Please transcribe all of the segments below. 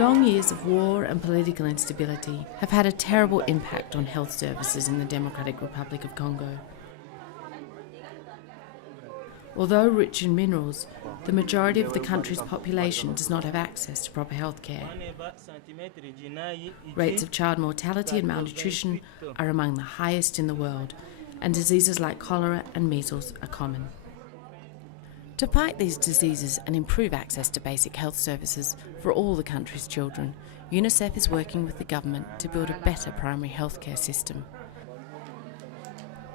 Long years of war and political instability have had a terrible impact on health services in the Democratic Republic of Congo. Although rich in minerals, the majority of the country's population does not have access to proper health care. Rates of child mortality and malnutrition are among the highest in the world, and diseases like cholera and measles are common. To fight these diseases and improve access to basic health services for all the country's children, UNICEF is working with the government to build a better primary healthcare system.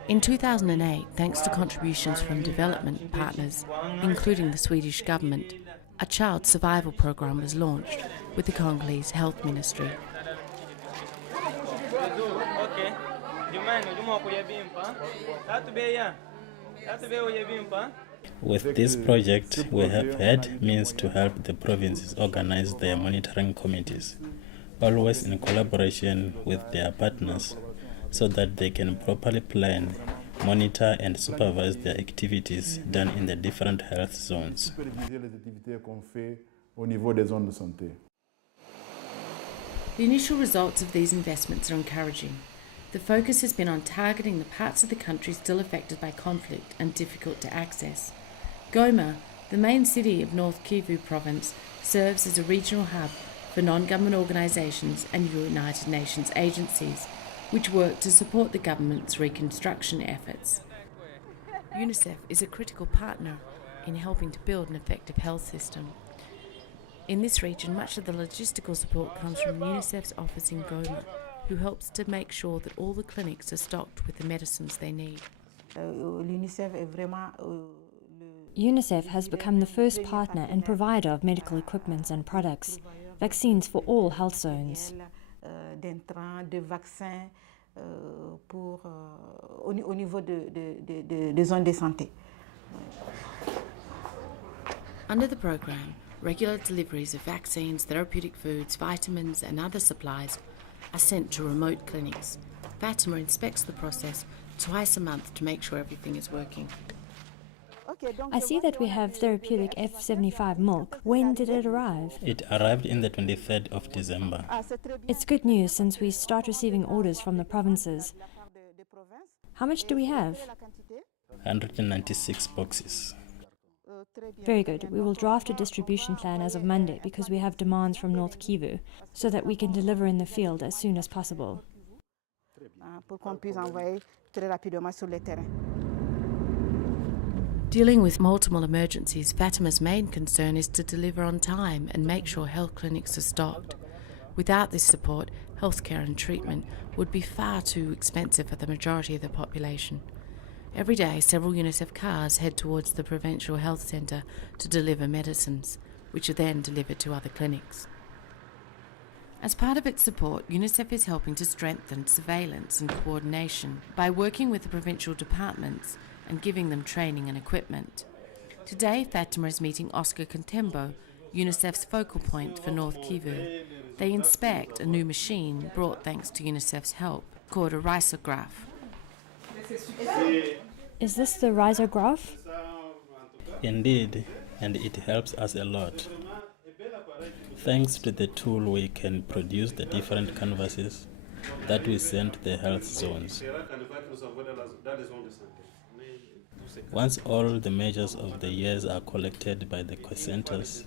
In 2008, thanks to contributions from development partners, including the Swedish government, a child survival program was launched with the Congolese Health Ministry. With this project, we have had means to help the provinces organize their monitoring committees, always in collaboration with their partners, so that they can properly plan, monitor and supervise their activities done in the different health zones. The initial results of these investments are encouraging. The focus has been on targeting the parts of the country still affected by conflict and difficult to access. Goma, the main city of North Kivu province, serves as a regional hub for non-government organisations and United Nations agencies, which work to support the government's reconstruction efforts. UNICEF is a critical partner in helping to build an effective health system. In this region, much of the logistical support comes from UNICEF's office in Goma, who helps to make sure that all the clinics are stocked with the medicines they need. UNICEF has become the first partner and provider of medical equipment and products, vaccines for all health zones. Under the programme, regular deliveries of vaccines, therapeutic foods, vitamins and other supplies are sent to remote clinics. Fatima inspects the process twice a month to make sure everything is working. I see that we have therapeutic F75 milk. When did it arrive? It arrived in the 23rd of December. It's good news since we start receiving orders from the provinces. How much do we have? 196 boxes. Very good. We will draft a distribution plan as of Monday because we have demands from North Kivu so that we can deliver in the field as soon as possible. Dealing with multiple emergencies, Fatima's main concern is to deliver on time and make sure health clinics are stocked. Without this support, healthcare and treatment would be far too expensive for the majority of the population. Every day, several UNICEF cars head towards the provincial health centre to deliver medicines, which are then delivered to other clinics. As part of its support, UNICEF is helping to strengthen surveillance and coordination by working with the provincial departments and giving them training and equipment. Today, Fatima is meeting Oscar Contembo, UNICEF's focal point for North Kivu. They inspect a new machine brought thanks to UNICEF's help, called a risograph. Is this the risograph? Indeed, and it helps us a lot. Thanks to the tool, we can produce the different canvases that we send to the health zones. Once all the measures of the years are collected by the centers,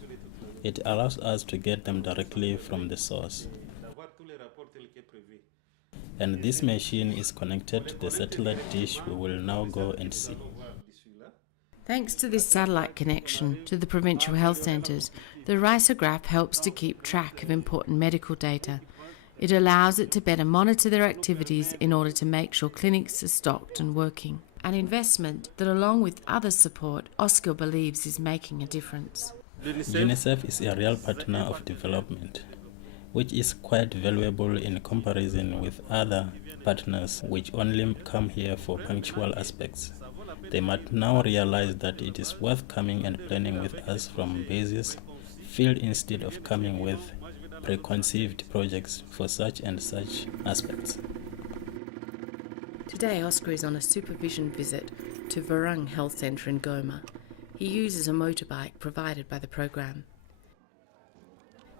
it allows us to get them directly from the source. And this machine is connected to the satellite dish we will now go and see. Thanks to this satellite connection to the provincial health centres, the risograph helps to keep track of important medical data. It allows it to better monitor their activities in order to make sure clinics are stocked and working. An investment that, along with other support, Oscar believes is making a difference. UNICEF is a real partner of development, which is quite valuable in comparison with other partners which only come here for punctual aspects. They must now realize that it is worth coming and planning with us from basis, field, instead of coming with preconceived projects for such and such aspects. Today, Oscar is on a supervision visit to Varung Health Centre in Goma. He uses a motorbike provided by the program.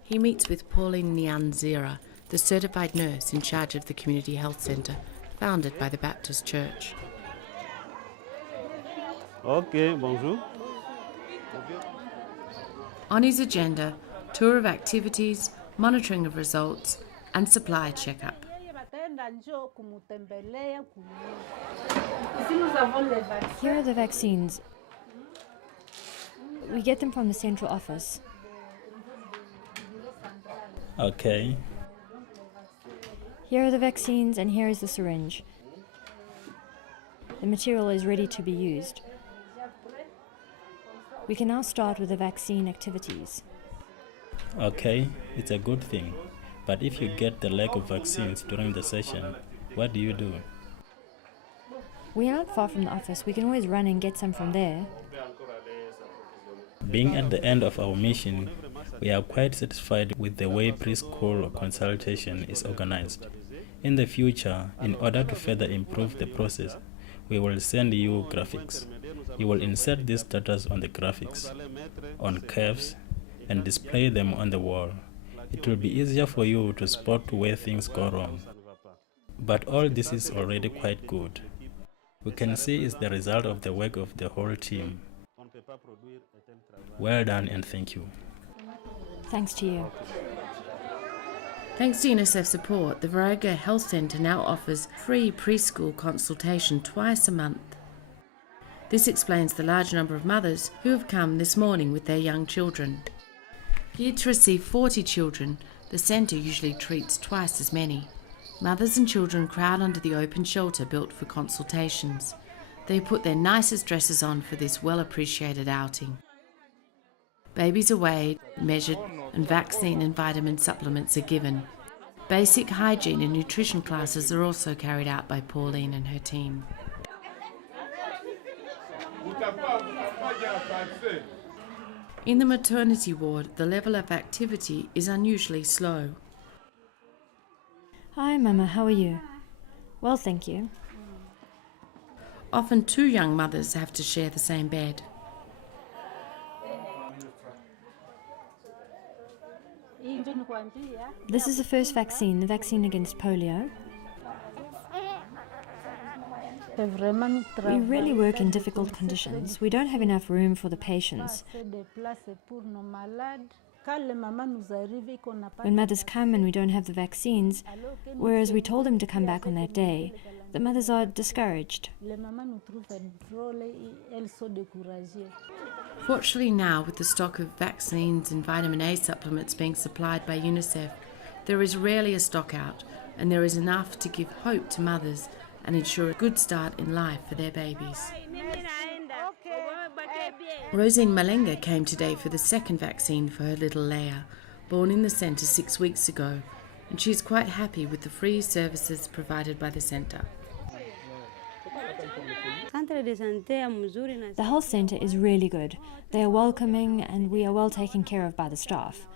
He meets with Pauline Nyanzira, the certified nurse in charge of the community health centre, founded by the Baptist Church. Okay, bonjour. On his agenda, tour of activities, monitoring of results, and supply checkup. Here are the vaccines. We get them from the central office. Okay. Here are the vaccines and here is the syringe. The material is ready to be used. We can now start with the vaccine activities. Okay, it's a good thing. But if you get the lack of vaccines during the session, what do you do? We are not far from the office. We can always run and get some from there. Being at the end of our mission, we are quite satisfied with the way preschool consultation is organized. In the future, in order to further improve the process, we will send you graphics. You will insert these data on the graphics, on curves, and display them on the wall. It will be easier for you to spot where things go wrong. But all this is already quite good. We can see it's the result of the work of the whole team. Well done and thank you. Thanks to you. Thanks to UNICEF support, the Varaga Health Centre now offers free preschool consultation twice a month. This explains the large number of mothers who have come this morning with their young children. Geared to receive 40 children, the centre usually treats twice as many. Mothers and children crowd under the open shelter built for consultations. They put their nicest dresses on for this well-appreciated outing. Babies are weighed, measured, and vaccine and vitamin supplements are given. Basic hygiene and nutrition classes are also carried out by Pauline and her team. In the maternity ward, the level of activity is unusually slow. Hi, Mama, how are you? Well, thank you. Often two young mothers have to share the same bed. This is the first vaccine, the vaccine against polio. We really work in difficult conditions. We don't have enough room for the patients. When mothers come and we don't have the vaccines, whereas we told them to come back on that day, the mothers are discouraged. Fortunately now, with the stock of vaccines and vitamin A supplements being supplied by UNICEF, there is rarely a stock out, and there is enough to give hope to mothers and ensure a good start in life for their babies. Rosine Malenga came today for the second vaccine for her little Leia, born in the centre 6 weeks ago, and she is quite happy with the free services provided by the centre. The health centre is really good. They are welcoming and we are well taken care of by the staff.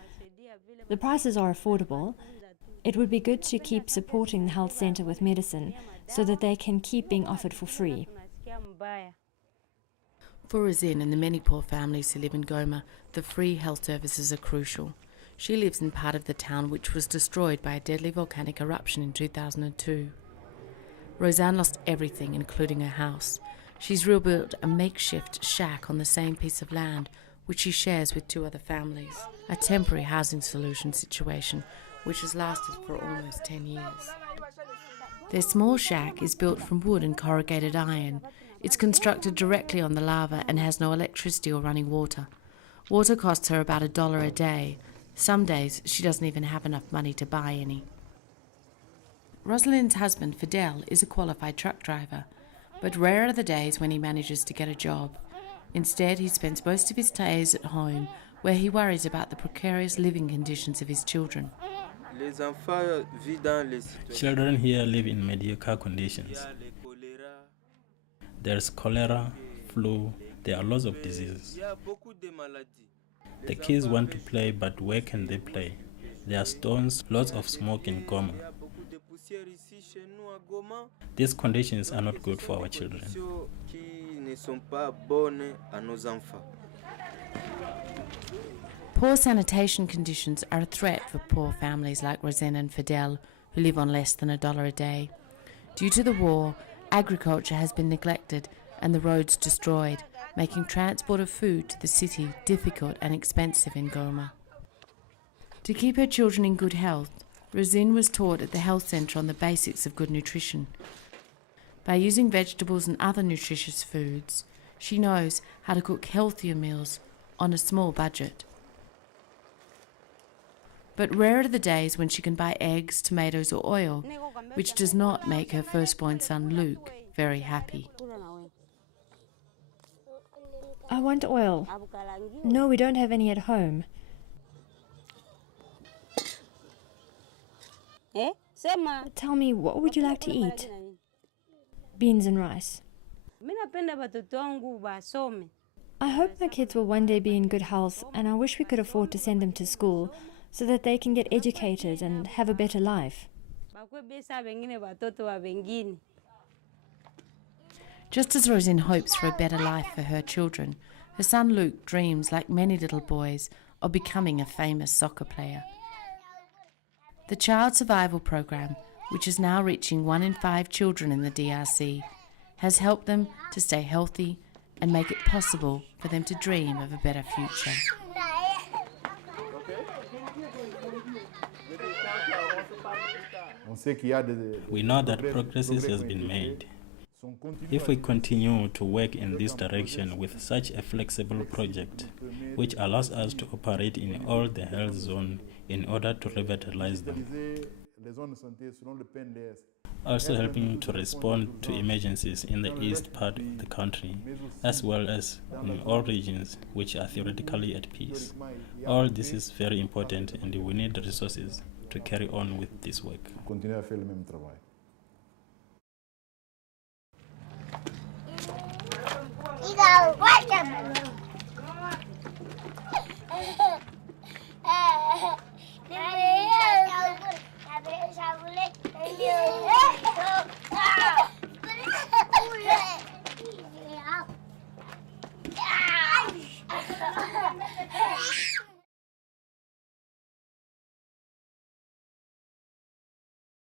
The prices are affordable. It would be good to keep supporting the health centre with medicine so that they can keep being offered for free. For Rosine and the many poor families who live in Goma, the free health services are crucial. She lives in part of the town which was destroyed by a deadly volcanic eruption in 2002. Roseanne lost everything, including her house. She's rebuilt a makeshift shack on the same piece of land, which she shares with 2 other families, a temporary housing solution situation which has lasted for almost 10 years. Their small shack is built from wood and corrugated iron. It's constructed directly on the lava and has no electricity or running water. Water costs her about $1 a day. Some days she doesn't even have enough money to buy any. Rosalind's husband, Fidel, is a qualified truck driver, but rare are the days when he manages to get a job. Instead, he spends most of his days at home, where he worries about the precarious living conditions of his children. Children here live in mediocre conditions. There's cholera, flu, there are lots of diseases. The kids want to play, but where can they play? There are stones, lots of smoke in Goma. These conditions are not good for our children. Poor sanitation conditions are a threat for poor families like Rosen and Fidel, who live on less than $1 a day. Due to the war, agriculture has been neglected and the roads destroyed, making transport of food to the city difficult and expensive in Goma. To keep her children in good health, Rosin was taught at the health centre on the basics of good nutrition. By using vegetables and other nutritious foods, she knows how to cook healthier meals on a small budget. But rare are the days when she can buy eggs, tomatoes or oil, which does not make her firstborn son Luke very happy. I want oil. No, we don't have any at home. Tell me, what would you like to eat? Beans and rice. I hope my kids will one day be in good health, and I wish we could afford to send them to school so that they can get educated and have a better life. Just as Rosin hopes for a better life for her children, her son Luke dreams, like many little boys, of becoming a famous soccer player. The Child Survival Program, which is now reaching 1 in 5 children in the DRC, has helped them to stay healthy and make it possible for them to dream of a better future. We know that progress has been made. If we continue to work in this direction with such a flexible project, which allows us to operate in all the health zones in order to revitalize them, also helping to respond to emergencies in the east part of the country, as well as in all regions which are theoretically at peace. All this is very important, and we need resources to carry on with this work. Ikaw,